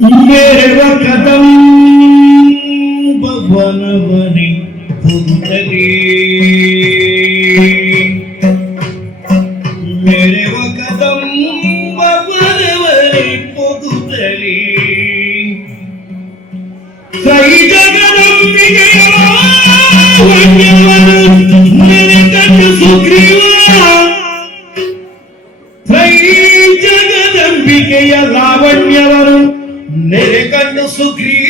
కథం భవనవని పొందలే మెరవ కథం భవనవని పొందలే సైజగదం Cristo.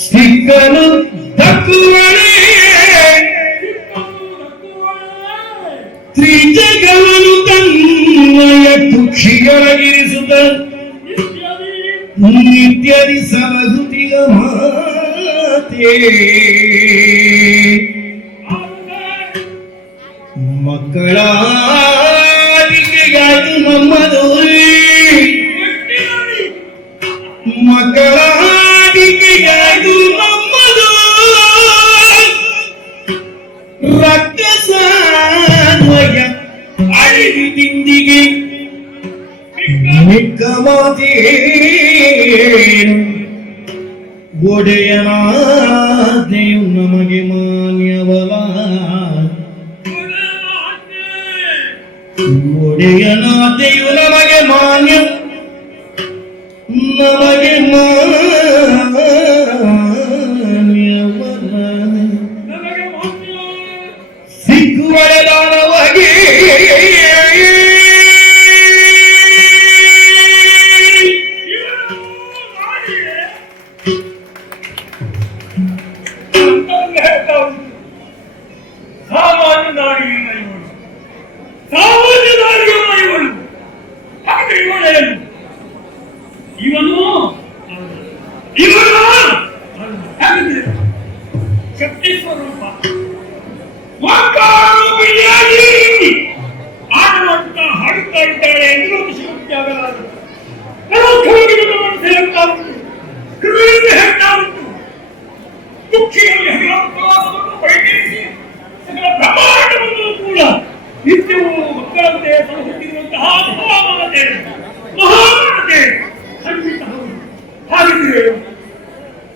ಸಿಕ್ಕಲು ದಕ್ಕುವಳೆ. ತ್ರಿಜಗವನ್ನು ತನ್ನಯ ತುಕ್ಷಿಗಳಗಿರಿಸುತ್ತ ನಿತ್ಯದಿ ಸರಸುತಿಯ ಮಾತೇ. ಮಕ್ಕಳ ಮಮ್ಮದು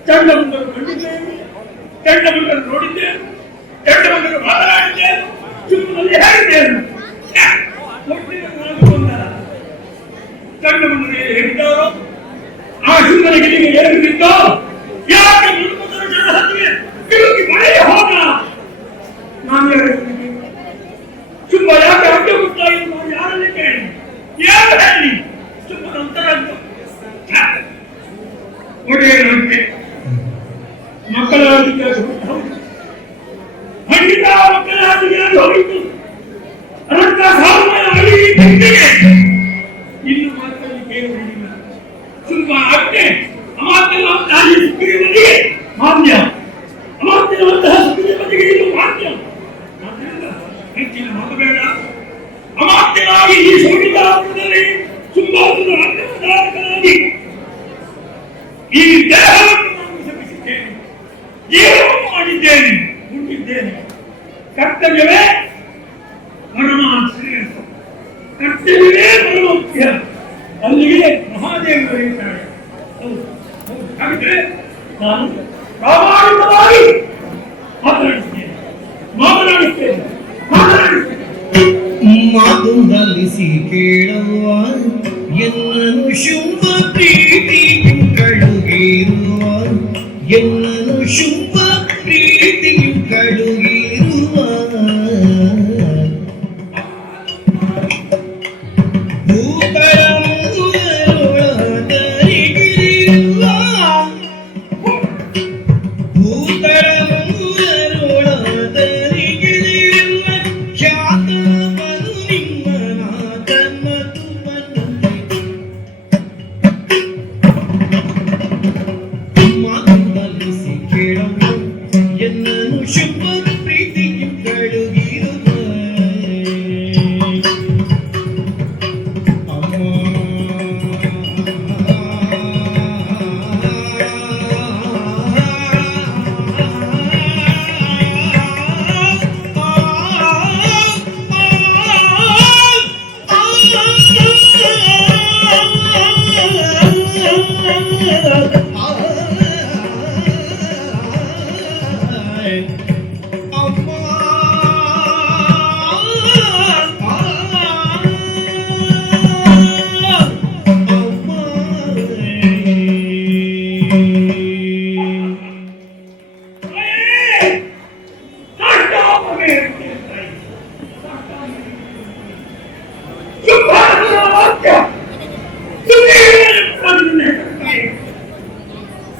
ಚಂಡಮುಂಡರು ಕಂಡಿದ್ದೇವೆ ಚಂಡಮುಂಡರು ನೋಡಿದ್ದೇವೆ ಚಂಡಮುಂಡರು ಮಾತನಾಡಿದ್ದೇವೆ ಚುಮ್ಮನಲ್ಲಿ ಹೇಳಿದ್ದೇವೆ ಚಂಡಮುಂಡರು ಹೇಳಿದ್ದಾರೋ ಆ ಸುಮ್ಮನೆ ಗಿರಿಗೆ ಏನು ಬಿದ್ದೋ ಯಾಕೆ ಮುಳುಗುವುದರ ಜನ ಹತ್ತಿಗೆ ತಿರುಗಿ ಮಳೆಯ ಹೋಗ ನಾನು ಹೇಳಿದ್ದೇನೆ ಚುಮ್ಮ ಯಾಕೆ ಅಡ್ಡ ಹೋಗ್ತಾ ಇಲ್ಲ ಈ ಸಂವಿಧಾನದಲ್ಲಿ ಸುಂಬಾಸನ ಅನ್ಯದಾರಕನಾಗಿ ಈ ದೇಹವನ್ನು ನಾನು ಶಪಿಸಿದ್ದೇನೆ. ಜೀವನವನ್ನು ಮಾಡಿದ್ದೇನೆ, ಹುಟ್ಟಿದ್ದೇನೆ. ಕರ್ತವ್ಯವೇ ಪರಮ ಶ್ರೇಯಸ್ಸು ಕರ್ತವ್ಯವೇ ಪರಮ ಅಲ್ಲಿಗೆ ಮಹಾದೇವರು ಹೇಳ್ತಾರೆ. ಹಾಗಿದ್ರೆ ನಾನು ಪ್ರಾಮಾಣಿಕವಾಗಿ ಮಾತನಾಡಿಸ್ತೇನೆ ಮಾತನಾಡಿಸ್ತೇನೆ ಮಾತನಾಡಿಸ್ತೇನೆ ಮಾತುಂದಲಿಸಿ ಕೇಳುವ ಎನ್ನನು ಶುಭ ಪ್ರೀತಿ ಕಳುಗಿರುವ ಎನ್ನನು ಶುಭ ಪ್ರೀತಿ ಕಳುಗಿರುವ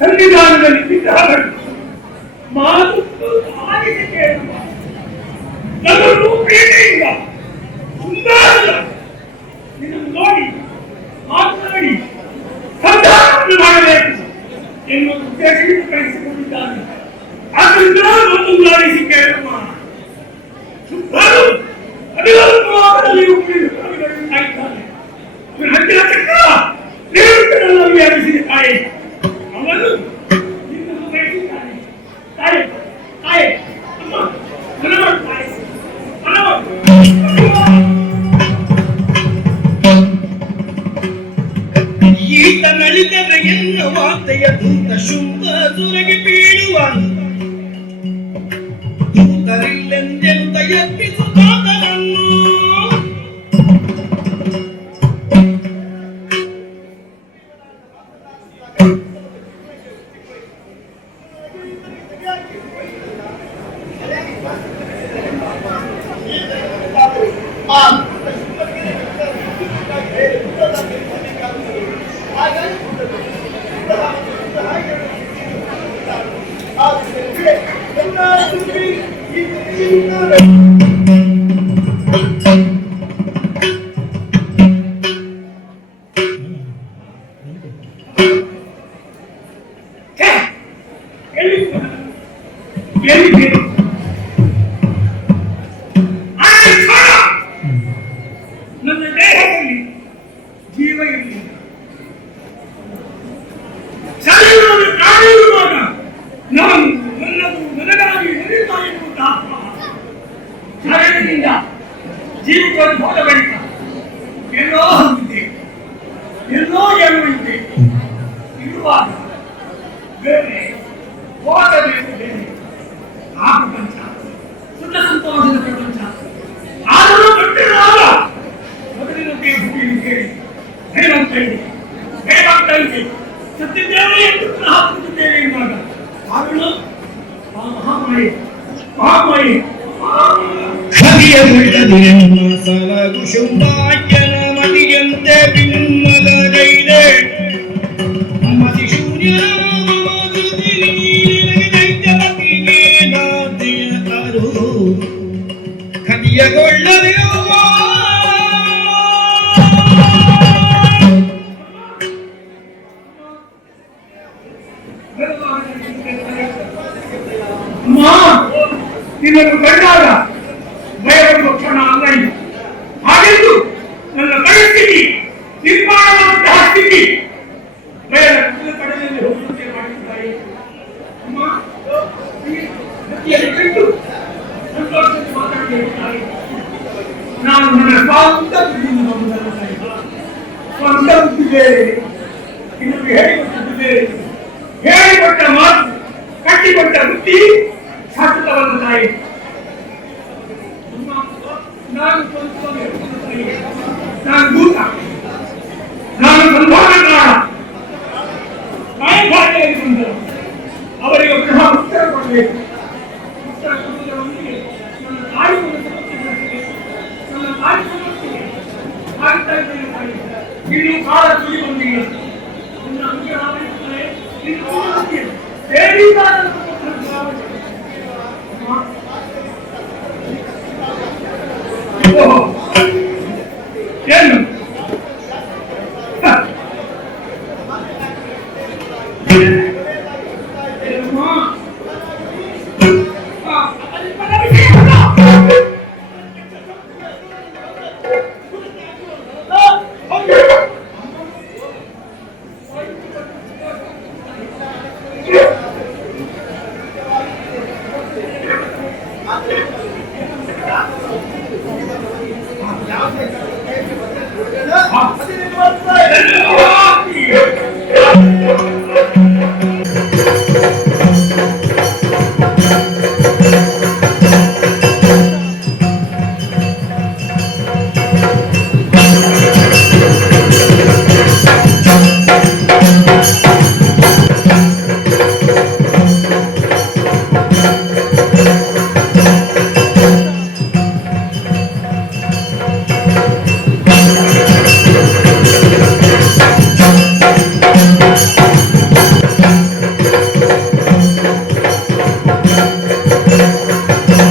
ಸಂವಿಧಾನದಲ್ಲಿ ವಿಗ್ರಹಗಳು ಮಾತು ಆಲಿಸಿ ಕೇಳುವ ನನ್ನನ್ನು ಪ್ರೀತಿಯಿಂದ ಸುಂದರ ನಿನ್ನನ್ನು ನೋಡಿ ಮಾತನಾಡಿ ಸಂಧಾನವನ್ನು ಮಾಡಬೇಕು ಎನ್ನುವ ಉದ್ದೇಶದಿಂದ ಕಳಿಸಿಕೊಂಡಿದ್ದಾನೆ ಆದ್ದರಿಂದ ನನ್ನನ್ನು ಆಲಿಸಿ ಕೇಳುವ ದೇವರನ್ನು ವ್ಯಾಪಿಸಿದ ತಾಯಿ ಅವನು ನಿನ್ನನ್ನು ಬಯಸಿದ್ದಾನೆ ತಾಯಿ ತಾಯಿ ಅಮ್ಮ ಮನವನ್ನು ತಾಯಿ ಈತ ನಳಿದರ ಎನ್ನ ವಾರ್ತೆಯ ದೂತ ಶುಂಭ ಸುರಗೆ ಬೀಳುವ ಶರೀರದಿಂದ ಜೀವವನ್ನು ಹೋದ ಬಳಿಕ ಎಲ್ಲೋ ಹೊಂದಿದ್ದೆ ಎಲ್ಲೋ ಎನ್ನುವಂತೆ ಇರುವಾಗ ಬೇರೆ ಹೋಗಬೇಕು ಬೇರೆ ಆ ಪ್ರಪಂಚ ಸುಖ ಸಂತೋಷದ ಪ್ರಪಂಚ ಆದರೂ ಬಿಟ್ಟಿರಲ್ಲ ಮೊದಲಿನಂತೆ ಭೂಮಿಯನ್ನು ಕೇಳಿ ಹೇಳಂತಂತೆ ಹೇಳಂತಂತೆ ಸತ್ತಿದ್ದೇವೆ ಎಂದು ಹಾಕುತ್ತಿದ್ದೇವೆ ಎಂದಾಗ ಅವಳು ಆ ಮಹಾಮಾಯಿ ಮಹಾಮಾಯಿ ಬಿಡದೆನ್ನ ಸಲಗು ಶುಭಾಕ್ಯನ ಮದಿಯಂತೆ ಬಿಮ್ಮಲ ಗೈಲೆ ಮತಿ ಸಂತಂತಿದೆ ಇದು ಹೇಳಿಕೊಟ್ಟಿದೆ ಹೇಳಿಕೊಟ್ಟ ಮಾತು ಕಟ್ಟಿಕೊಟ್ಟ ಬುದ್ಧಿ ಶಾಶ್ವತವಾದ ತಾಯಿ ನಾನು ನಾನು ದೂತ ನಾನು ಸಂಭಾವನೆ ನಾಯಿ ಭಾಷೆ ಅವರಿಗೆ ಉತ್ತರ ಕೊಡಬೇಕು Gelmiyor.